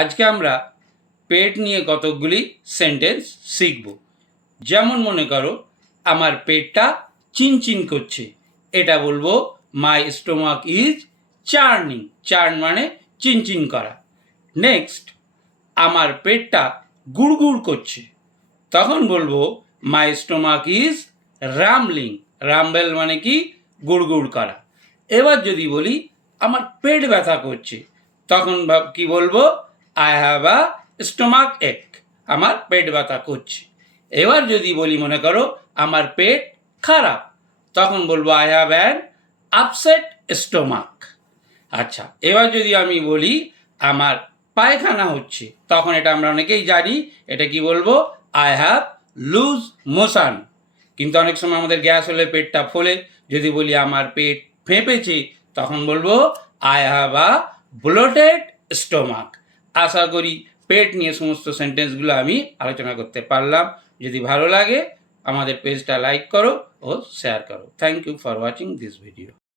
আজকে আমরা পেট নিয়ে কতকগুলি সেন্টেন্স শিখব। যেমন মনে করো, আমার পেটটা চিনচিন করছে, এটা বলবো মাই স্টোমাক ইজ চার্নিং। চার্ন মানে চিনচিন করা। নেক্সট, আমার পেটটা গুড়গুড় করছে, তখন বলবো মাই স্টোমাক ইজ রামলিং। রাম্বেল মানে কি? গুড়গুড় করা। এবার যদি বলি আমার পেট ব্যথা করছে, তখন কি বলবো? আই হ্যাভ আ স্টোমাক এক। আমার পেট ব্যথা করছে। এবার যদি বলি মনে করো আমার পেট খারাপ, তখন বলবো I have an upset stomach. আচ্ছা, এবার যদি আমি বলি আমার পায়খানা হচ্ছে, তখন এটা আমরা অনেকেই জানি, এটা কি বলবো? I have loose motion. কিন্তু অনেক সময় আমাদের গ্যাস হলে পেটটা ফোলে, যদি বলি আমার পেট ফেঁপেছে, তখন বলবো I have a bloated stomach. আশা করি পেট নিয়ে সমস্ত সেন্টেন্সগুলো আমি আলোচনা করতে পারলাম। যদি ভালো লাগে আমাদের পেজটা লাইক করো ও শেয়ার করো। Thank you for watching this video.